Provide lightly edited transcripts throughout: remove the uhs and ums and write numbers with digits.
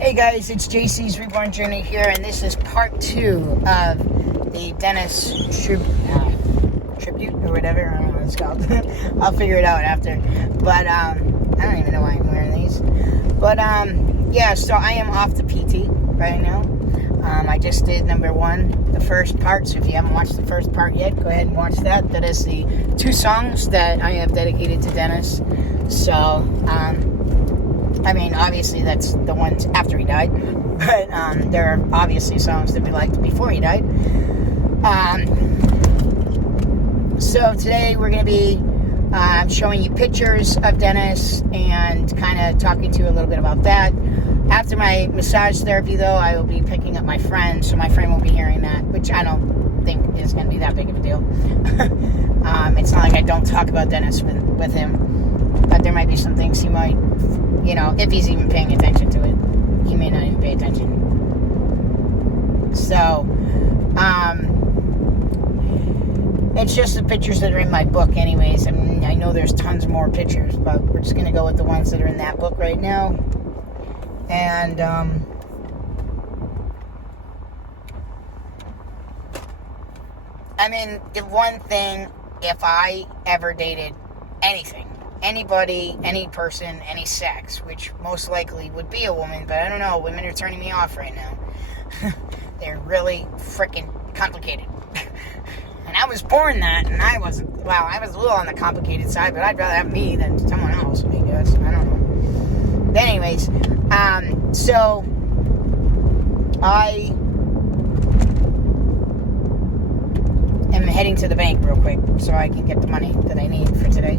Hey guys, it's JC's Reborn Journey here, and this is part 2 of the Denis tribute or whatever. I don't know what it's called. I'll figure it out after. But I don't even know why I'm wearing these. But yeah, so I am off the PT right now. I just did number 1, the first part. So if you haven't watched the first part yet, go ahead and watch that. That is the 2 songs that I have dedicated to Denis. So I mean, obviously that's the ones after he died, but there are obviously songs that we liked before he died. So today we're going to be showing you pictures of Denis and kind of talking to you a little bit about that. After my massage therapy, though, I will be picking up my friend, so my friend will be hearing that, which I don't think is going to be that big of a deal. It's not like I don't talk about Denis with him, but there might be some things he might, you know, if he's even paying attention to it. He may not even pay attention. So, it's just the pictures that are in my book anyways. I mean, I know there's tons more pictures, but we're just going to go with the ones that are in that book right now. And, I mean, the one thing, if I ever dated anything, anybody, any person, any sex, which most likely would be a woman, but I don't know, women are turning me off right now. They're really freaking complicated. And I was born that, and I was a little on the complicated side, but I'd rather have me than someone else, I guess. I don't know. But anyways, so I am heading to the bank real quick so I can get the money that I need for today.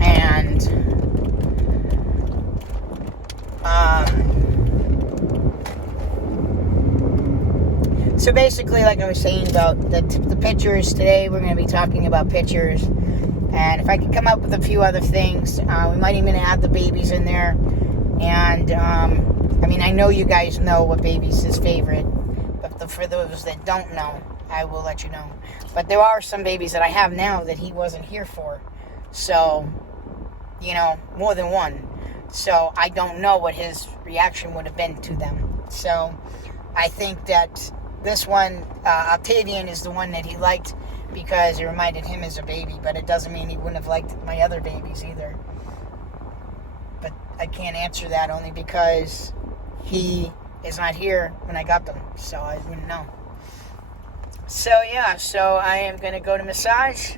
And so basically, like I was saying about the pictures, today we're going to be talking about pictures. And if I can come up with a few other things, we might even add the babies in there. And I mean, I know you guys know what baby's his favorite, but for those that don't know, I will let you know. But there are some babies that I have now that he wasn't here for. So, you know, more than one. So I don't know what his reaction would have been to them. So I think that this one, Octavian, is the one that he liked because it reminded him as a baby, but it doesn't mean he wouldn't have liked my other babies either. But I can't answer that only because he is not here when I got them, so I wouldn't know. So yeah, so I am going to go to massage,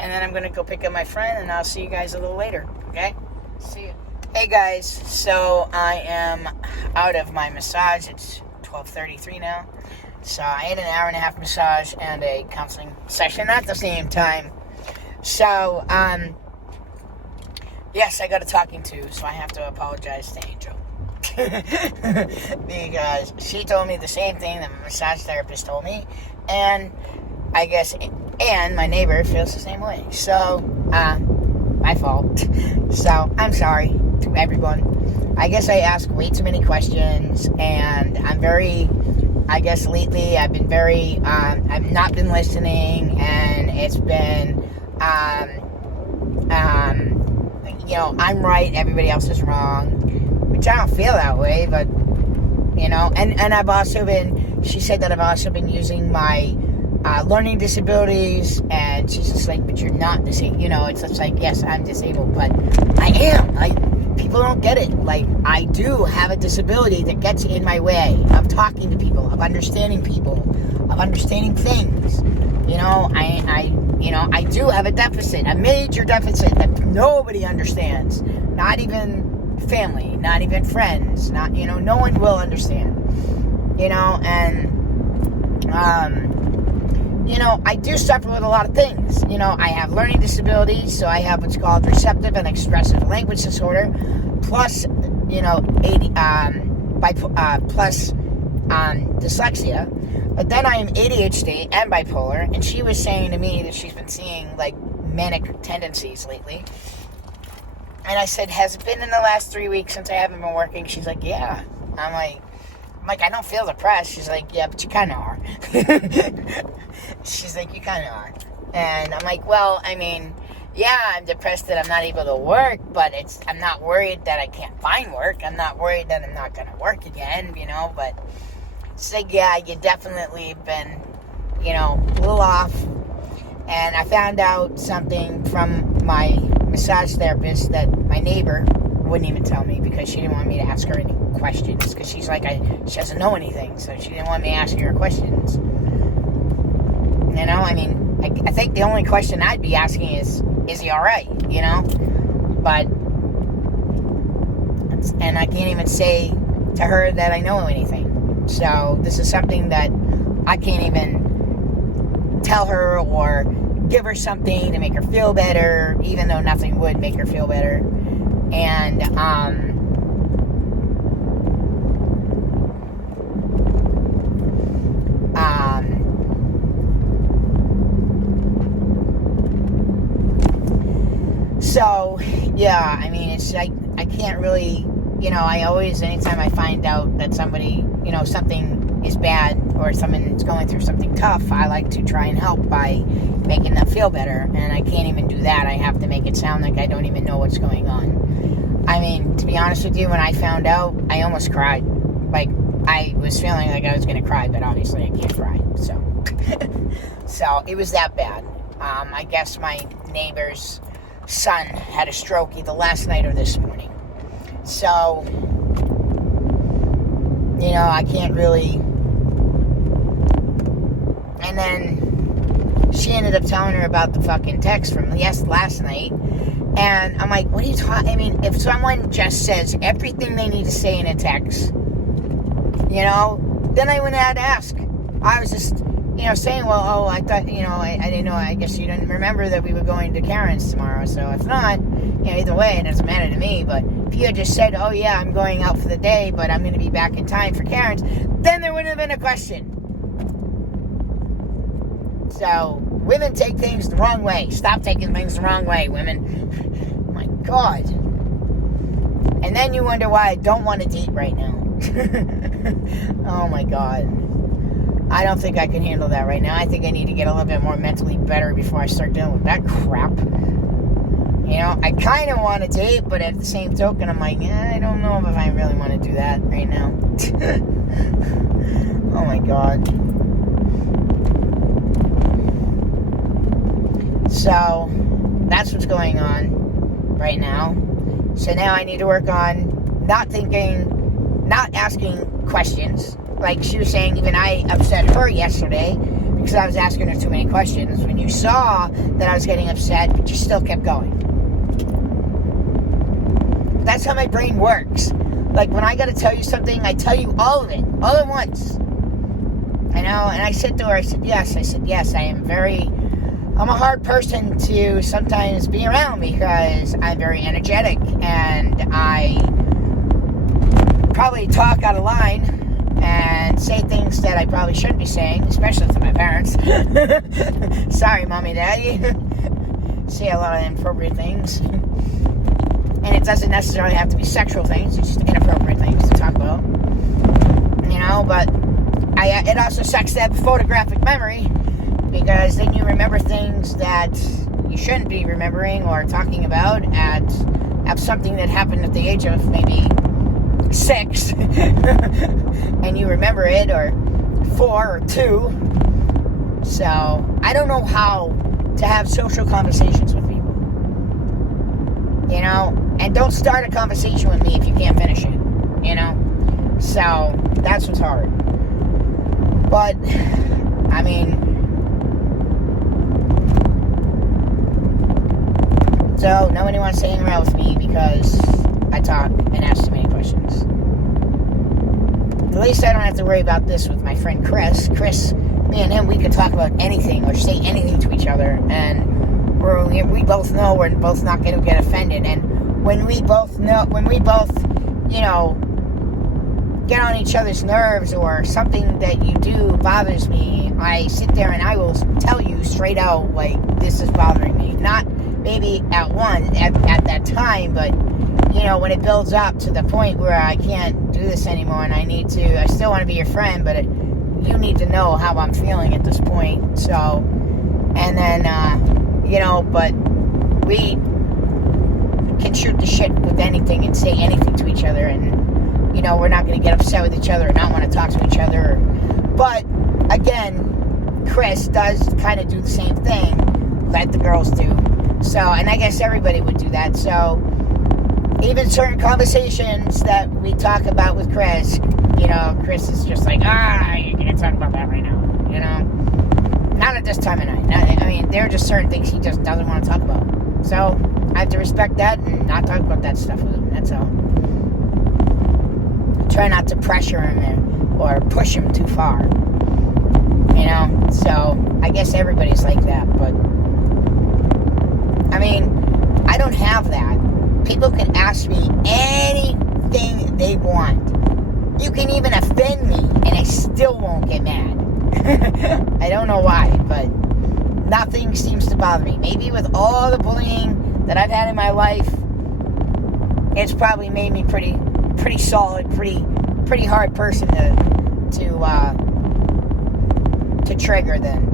and then I'm going to go pick up my friend, and I'll see you guys a little later, okay? See you. Hey guys, so I am out of my massage. It's 12:33 now. So I had an hour and a half massage and a counseling session at the same time. So, yes, I got a talking to, so I have to apologize to Angel. Because she told me the same thing that my massage therapist told me. And I guess, and my neighbor feels the same way. So, my fault. So, I'm sorry to everyone. I guess I ask way too many questions, and I'm very, I guess lately I've been very, I've not been listening, and it's been, you know, I'm right, everybody else is wrong, which I don't feel that way, but, you know, and I've also been, she said that I've also been using my learning disabilities, and she's just like, but you're not disabled, you know, it's just like, yes, I'm disabled, but I am, people don't get it. Like, I do have a disability that gets in my way of talking to people, of understanding people, of understanding things. You know, I do have a deficit, a major deficit that nobody understands. Not even family, not even friends, not, you know, no one will understand. You know, and, you know, I do suffer with a lot of things. You know, I have learning disabilities, so I have what's called receptive and expressive language disorder, plus, you know, plus dyslexia. But then I am ADHD and bipolar, and she was saying to me that she's been seeing, like, manic tendencies lately. And I said, has it been in the last 3 weeks since I haven't been working? She's like, yeah. I'm like, I don't feel depressed. She's like, yeah, but you kind of are. She's like, you kind of are. And I'm like, well, I mean, yeah, I'm depressed that I'm not able to work, but I'm not worried that I can't find work. I'm not worried that I'm not going to work again, but it's like, yeah, you definitely have been, a little off. And I found out something from my massage therapist that my neighbor wouldn't even tell me because she didn't want me to ask her any questions because she's like, she doesn't know anything, so she didn't want me asking her questions. I think the only question I'd be asking is he all right, But, and I can't even say to her that I know anything. So this is something that I can't even tell her or give her something to make her feel better, even though nothing would make her feel better. And, so, yeah, it's like, I can't really, I always, anytime I find out that somebody, something is bad or someone's going through something tough, I like to try and help by making them feel better, and I can't even do that. I have to make it sound like I don't even know what's going on. To be honest with you, when I found out, I almost cried. Like, I was feeling like I was going to cry, but obviously I can't cry, so. So, it was that bad. I guess my neighbor's son had a stroke either last night or this morning. So, I can't really. And then she ended up telling her about the fucking text from last night. And I'm like, what are you talking? If someone just says everything they need to say in a text, then I wouldn't have to ask. I was just, saying, well, I thought, I didn't know. I guess you didn't remember that we were going to Karen's tomorrow. So if not, either way, it doesn't matter to me. But if you had just said, oh, yeah, I'm going out for the day, but I'm going to be back in time for Karen's, then there wouldn't have been a question. So, women take things the wrong way. Stop taking things the wrong way, women. My God. And then you wonder why I don't want to date right now. Oh, my God. I don't think I can handle that right now. I think I need to get a little bit more mentally better before I start dealing with that crap. I kind of want to date, but at the same token, I'm like, I don't know if I really want to do that right now. Oh, my God. So, that's what's going on right now. So now I need to work on not asking questions. Like she was saying, even I upset her yesterday because I was asking her too many questions. When you saw that I was getting upset, but you still kept going. That's how my brain works. Like when I got to tell you something, I tell you all of it, all at once. And I said to her, I said, yes, I'm a hard person to sometimes be around because I'm very energetic and I probably talk out of line and say things that I probably shouldn't be saying, especially to my parents. Sorry, Mommy, Daddy. Say a lot of inappropriate things. And it doesn't necessarily have to be sexual things, it's just inappropriate things to talk about. But it also sucks to have a photographic memory because then you remember things that you shouldn't be remembering or talking about at something that happened at the age of maybe 6 and you remember it, or 4 or 2. So I don't know how to have social conversations with people, and don't start a conversation with me if you can't finish it, so that's what's hard. But so nobody wants to hang around with me because I talk and ask too many questions. At least I don't have to worry about this with my friend Chris. Chris, me and him, we could talk about anything or say anything to each other, and we both know we're both not going to get offended. And when we both, get on each other's nerves or something that you do bothers me, I sit there and I will tell you straight out, like, this is bothering me. Not maybe at that time, but when it builds up to the point where I can't do this anymore and I still want to be your friend, but you need to know how I'm feeling at this point. So, and then, but we can shoot the shit with anything and say anything to each other, and we're not going to get upset with each other or not want to talk to each other. But again, Chris does kind of do the same thing that the girls do. So, and I guess everybody would do that. So even certain conversations that we talk about with Chris, Chris is just like, you can't talk about that right now, Not at this time of night. There are just certain things he just doesn't want to talk about. So I have to respect that and not talk about that stuff with him. That's all. Try not to pressure him or push him too far. So I guess everybody's like that, but I don't have that. People can ask me anything they want. You can even offend me and I still won't get mad. I don't know why, but nothing seems to bother me. Maybe with all the bullying that I've had in my life, it's probably made me pretty solid, pretty hard person to trigger then.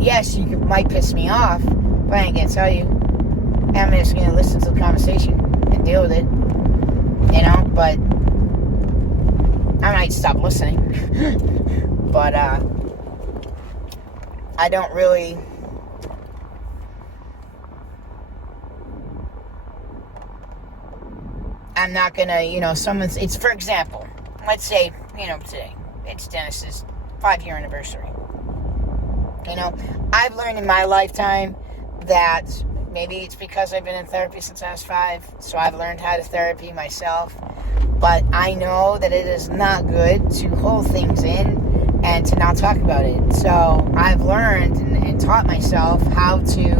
Yes, you might piss me off, but I ain't gonna tell you. I'm just gonna listen to the conversation and deal with it. But I might stop listening. But I don't really. I'm not gonna, it's, for example, let's say, today, it's Dennis's 5-year anniversary. I've learned in my lifetime that maybe it's because I've been in therapy since I was 5, so I've learned how to therapy myself, but I know that it is not good to hold things in and to not talk about it. So I've learned and taught myself how to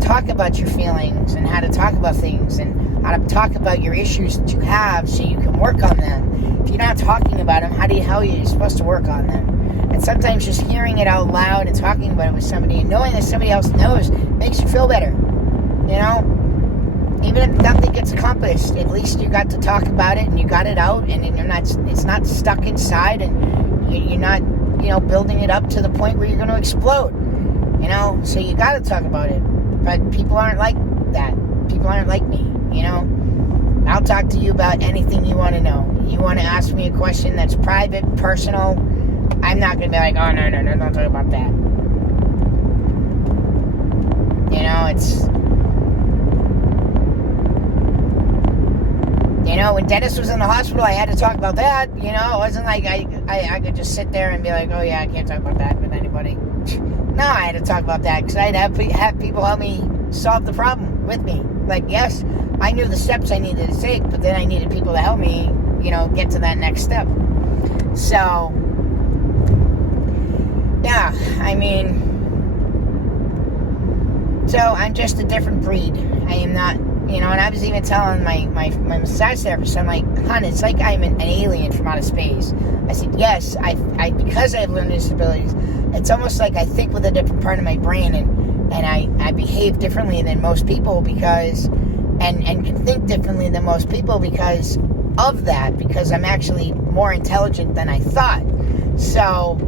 talk about your feelings and how to talk about things and how to talk about your issues that you have so you can work on them. If you're not talking about them, how are you supposed to work on them? And sometimes just hearing it out loud and talking about it with somebody and knowing that somebody else knows makes you feel better. Even if nothing gets accomplished, at least you got to talk about it and you got it out, and it's not stuck inside, and you're not, building it up to the point where you're going to explode. So you got to talk about it. But people aren't like that. People aren't like me. I'll talk to you about anything you want to know. You want to ask me a question that's private, personal, I'm not going to be like, oh, no, don't talk about that. It's... when Denis was in the hospital, I had to talk about that. It wasn't like I could just sit there and be like, oh, yeah, I can't talk about that with anybody. No, I had to talk about that because I'd have people help me solve the problem with me. Like, yes, I knew the steps I needed to take, but then I needed people to help me, get to that next step. So, yeah, so I'm just a different breed. I am not, and I was even telling my massage therapist, I'm like, hon, it's like I'm an alien from outer space. I said, yes, I because I have learning disabilities, it's almost like I think with a different part of my brain, and I behave differently than most people because, and can think differently than most people because of that, because I'm actually more intelligent than I thought. So,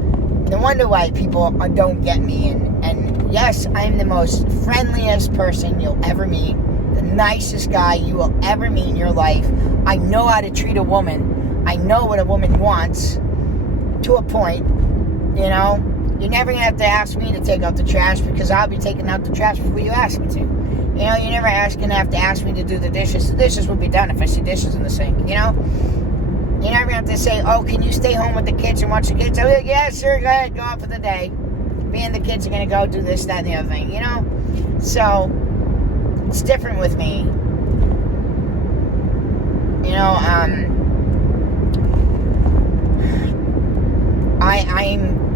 no wonder why people don't get me, and yes, I'm the most friendliest person you'll ever meet, the nicest guy you will ever meet in your life. I know how to treat a woman. I know what a woman wants, to a point, You're never going to have to ask me to take out the trash because I'll be taking out the trash before you ask me to. You're never going to have to ask me to do the dishes. The dishes will be done if I see dishes in the sink, You're never going to have to say, oh, can you stay home with the kids and watch the kids? I'll be like, yeah, sure, go ahead, go out for the day. Me and the kids are going to go do this, that, and the other thing, So, it's different with me.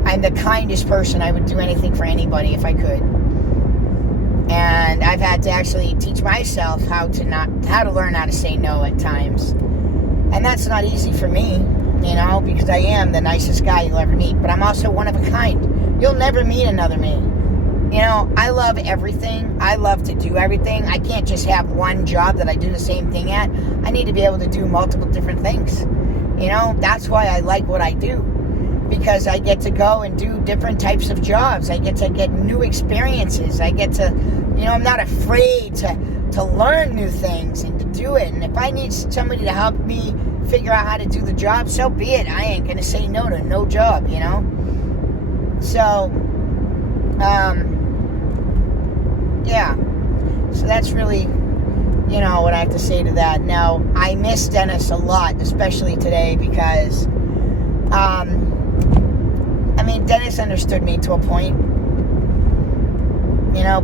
I'm the kindest person. I would do anything for anybody if I could. And I've had to actually teach myself how to learn how to say no at times. And that's not easy for me, because I am the nicest guy you'll ever meet. But I'm also one of a kind. You'll never meet another me. I love everything. I love to do everything. I can't just have one job that I do the same thing at. I need to be able to do multiple different things. That's why I like what I do. Because I get to go and do different types of jobs. I get to get new experiences. I get to, I'm not afraid to learn new things and to do it. And if I need somebody to help me figure out how to do the job, so be it. I ain't gonna say no to no job, So, yeah. So that's really, what I have to say to that. Now, I miss Dennis a lot, especially today, because, Dennis understood me to a point,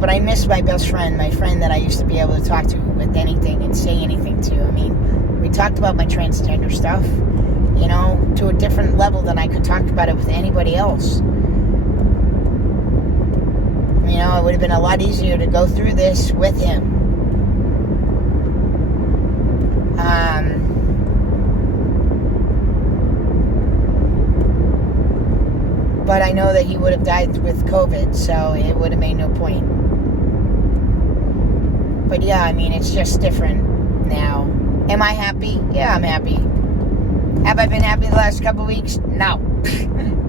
but I miss my best friend, my friend that I used to be able to talk to with anything and say anything to. We talked about my transgender stuff, to a different level than I could talk about it with anybody else. It would have been a lot easier to go through this with him. But I know that he would have died with COVID, so it would have made no point. But yeah, it's just different now. Am I happy? Yeah, I'm happy. Have I been happy the last couple of weeks? No.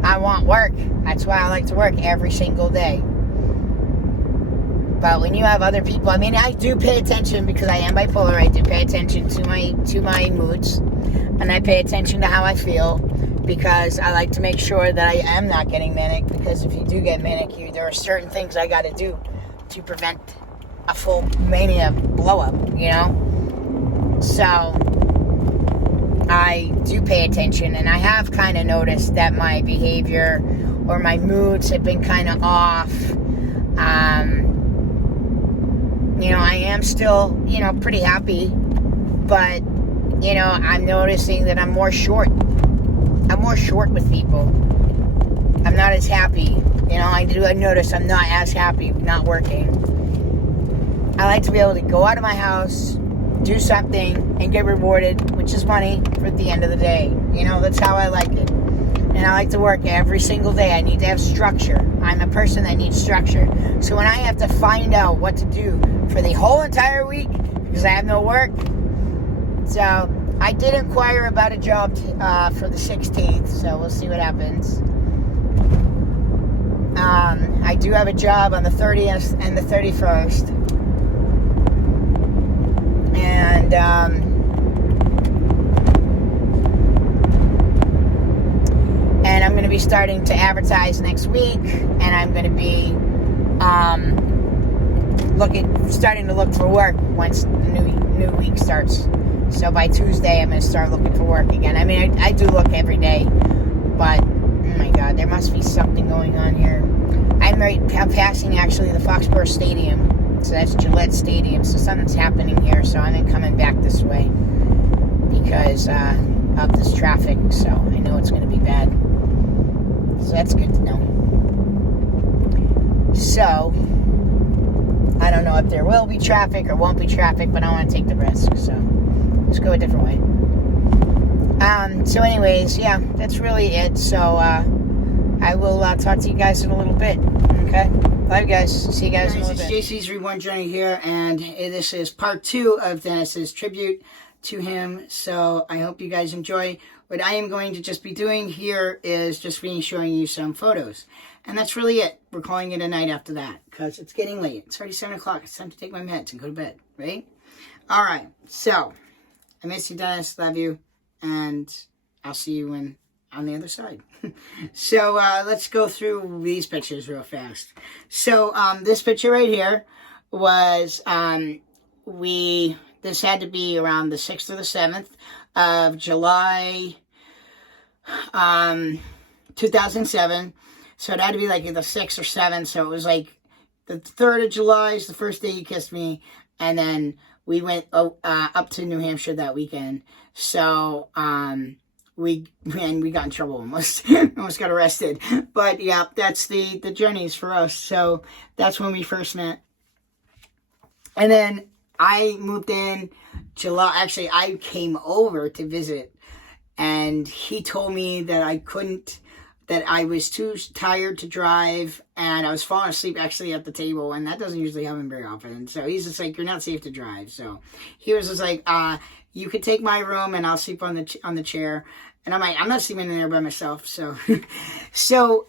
I want work. That's why I like to work every single day. But when you have other people, I do pay attention because I am bipolar. I do pay attention to my moods, and I pay attention to how I feel, because I like to make sure that I am not getting manic, because if you do get manic, there are certain things I got to do to prevent a full mania blow up, So I do pay attention, and I have kind of noticed that my behavior or my moods have been kind of off. I am still, pretty happy, but, I'm noticing that I'm more short. I'm more short with people. I'm not as happy. I notice I'm not as happy not working. I like to be able to go out of my house, do something, and get rewarded, which is money, at the end of the day. That's how I like it. And I like to work every single day. I need to have structure. I'm a person that needs structure. So when I have to find out what to do for the whole entire week, because I have no work, so I did inquire about a job for the 16th, so we'll see what happens. I do have a job on the 30th and the 31st. And, I'm going to be starting to advertise next week, and I'm going to be starting to look for work once the new week starts. So by Tuesday, I'm going to start looking for work again. I do look every day, but oh my God, there must be something going on here. I'm passing actually the Foxborough Stadium, so that's Gillette Stadium. So something's happening here. So I'm coming back this way because of this traffic. So I know it's going to be bad. So that's good to know. So I don't know if there will be traffic or won't be traffic, but I want to take the risk. So let's go a different way. So anyways, yeah, that's really it. So I will talk to you guys in a little bit. Okay? Bye, guys. See you guys in a little bit. It's JC's Reborn Journey here, and this is part 2 of Dennis's tribute to him. So I hope you guys enjoy. What I am going to just be doing here is just showing you some photos. And that's really it. We're calling it a night after that, because it's getting late. It's already 7 o'clock. It's time to take my meds and go to bed, right? All right. So I miss you, Dennis. Love you. And I'll see you on the other side. So let's go through these pictures real fast. So this picture right here was, this had to be around the 6th or the 7th of July 2007. So it had to be like the 6th or 7th. So it was like the 3rd of July is the first day you kissed me. And then we went up to New Hampshire that weekend. So we got in trouble almost. Almost got arrested. But yeah, that's the journeys for us. So that's when we first met. And then I moved in July. Actually, I came over to visit. And he told me that that I was too tired to drive, and I was falling asleep actually at the table, and that doesn't usually happen very often. So he's just like, you're not safe to drive. So he was just like, you could take my room and I'll sleep on the chair. And I'm like, I'm not sleeping in there by myself. So, so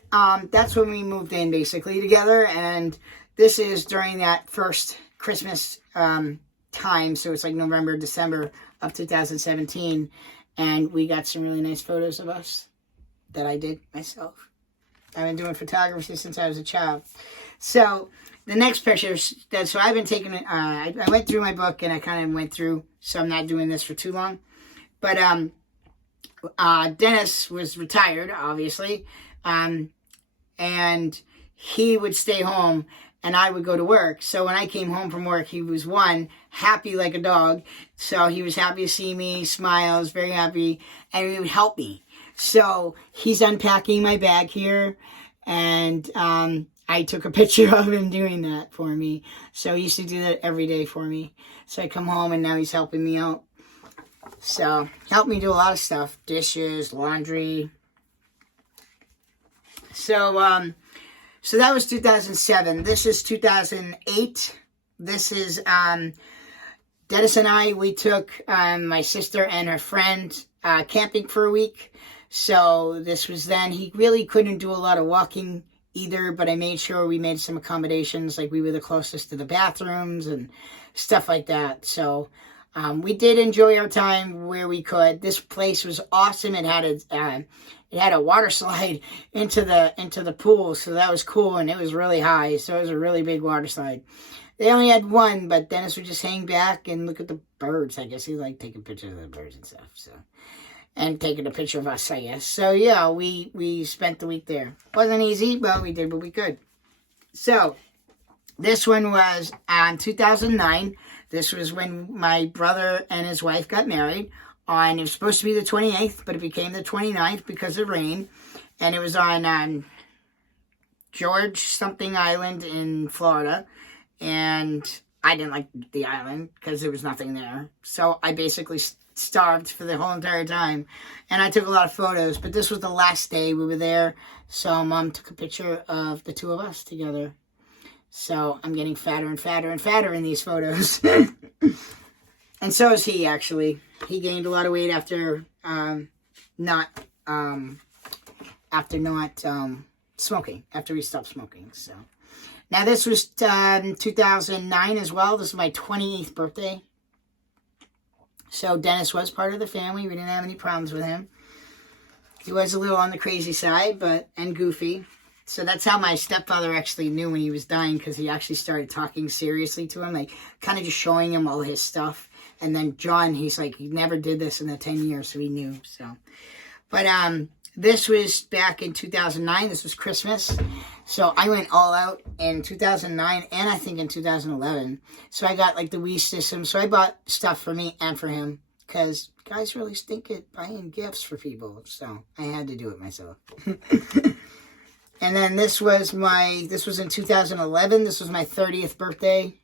that's when we moved in basically together, and this is during that first Christmas time. So it's like November, December of 2017. And we got some really nice photos of us that I did myself. I've been doing photography since I was a child. So the next picture, so I've been taking, I went through my book and I kind of went through, so I'm not doing this for too long. But Denis was retired, obviously, and he would stay home and I would go to work. So when I came home from work, he was happy like a dog. So he was happy to see me, smiles, very happy, and he would help me. So he's unpacking my bag here, and I took a picture of him doing that for me. So he used to do that every day for me. So I come home and now he's helping me out. So helped me do a lot of stuff, dishes, laundry. So so that was 2007. This is 2008. This is Denis and I. We took my sister and her friend camping for a week. So this was then. He really couldn't do a lot of walking either, but I made sure we made some accommodations, like we were the closest to the bathrooms and stuff like that. So we did enjoy our time where we could. This place was awesome. It had a water slide into the pool, so that was cool, and it was really high, so it was a really big water slide. They only had one, but Denis would just hang back and look at the birds. I guess he liked taking pictures of the birds and stuff. So, and taking a picture of us, I guess. So yeah, we spent the week there. Wasn't easy, but we did what we could. So this one was 2009. This was when my brother and his wife got married. It was supposed to be the 28th, but it became the 29th because of rain. And it was on George something island in Florida. And I didn't like the island because there was nothing there. So I basically starved for the whole entire time. And I took a lot of photos. But this was the last day we were there. So Mom took a picture of the two of us together. So I'm getting fatter and fatter and fatter in these photos. And so is he, actually. He gained a lot of weight after not smoking, after he stopped smoking. So now this was 2009 as well. This is my 28th birthday. So Denis was part of the family. We didn't have any problems with him. He was a little on the crazy side, and goofy. So that's how my stepfather actually knew when he was dying, because he actually started talking seriously to him, like kind of just showing him all his stuff. And then John, he's like, he never did this in the 10 years, so he knew. So, but this was back in 2009. This was Christmas. So I went all out in 2009 and I think in 2011. So I got like the Wii system. So I bought stuff for me and for him, because guys really stink at buying gifts for people. So I had to do it myself. And then this was in 2011. This was my 30th birthday.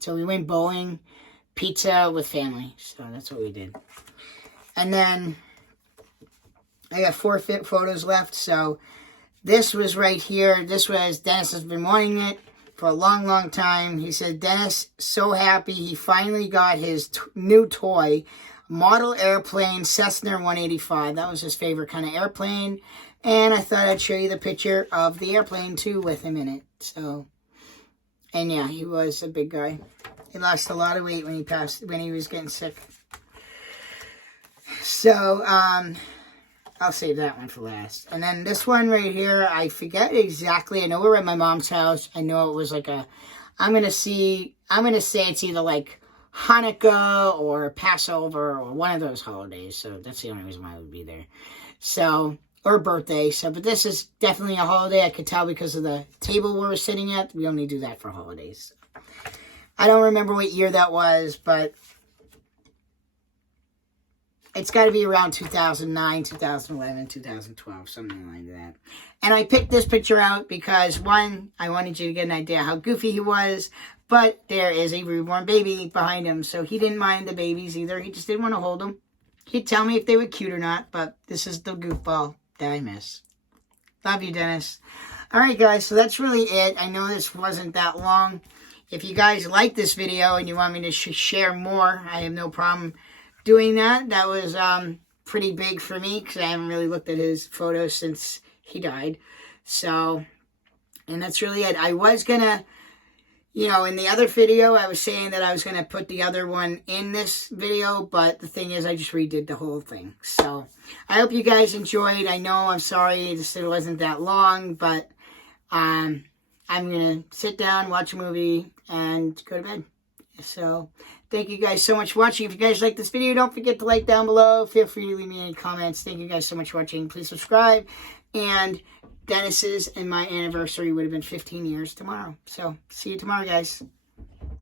So we went bowling, pizza with family. So that's what we did. And then I got 4 photos left. So this was right here. This was, Denis has been wanting it for a long, long time. He said, Denis, so happy he finally got his new toy, model airplane Cessna 185. That was his favorite kind of airplane. And I thought I'd show you the picture of the airplane too with him in it. So, and yeah, he was a big guy. He lost a lot of weight when he was getting sick. So, I'll save that one for last. And then this one right here, I forget exactly. I know we're at my mom's house. I know it was like I'm going to say it's either like Hanukkah or Passover or one of those holidays. So that's the only reason why I would be there. So, or birthday. So, but this is definitely a holiday. I could tell because of the table we were sitting at. We only do that for holidays. I don't remember what year that was, but it's got to be around 2009, 2011, 2012, something like that. And I picked this picture out because, one, I wanted you to get an idea how goofy he was, but there is a reborn baby behind him, so he didn't mind the babies either. He just didn't want to hold them. He'd tell me if they were cute or not, but this is the goofball that I miss. Love you, Denis. All right, guys, so that's really it. I know this wasn't that long. If you guys like this video and you want me to share more, I have no problem doing that. That was pretty big for me because I haven't really looked at his photos since he died. So, and that's really it. I was going to You know, in the other video, I was saying that I was going to put the other one in this video, but the thing is, I just redid the whole thing. So, I hope you guys enjoyed. I know, I'm sorry, it wasn't that long, but I'm going to sit down, watch a movie, and go to bed. So, thank you guys so much for watching. If you guys like this video, don't forget to like down below. Feel free to leave me any comments. Thank you guys so much for watching. Please subscribe. And Dennis's and my anniversary would have been 15 years tomorrow. So, see you tomorrow, guys.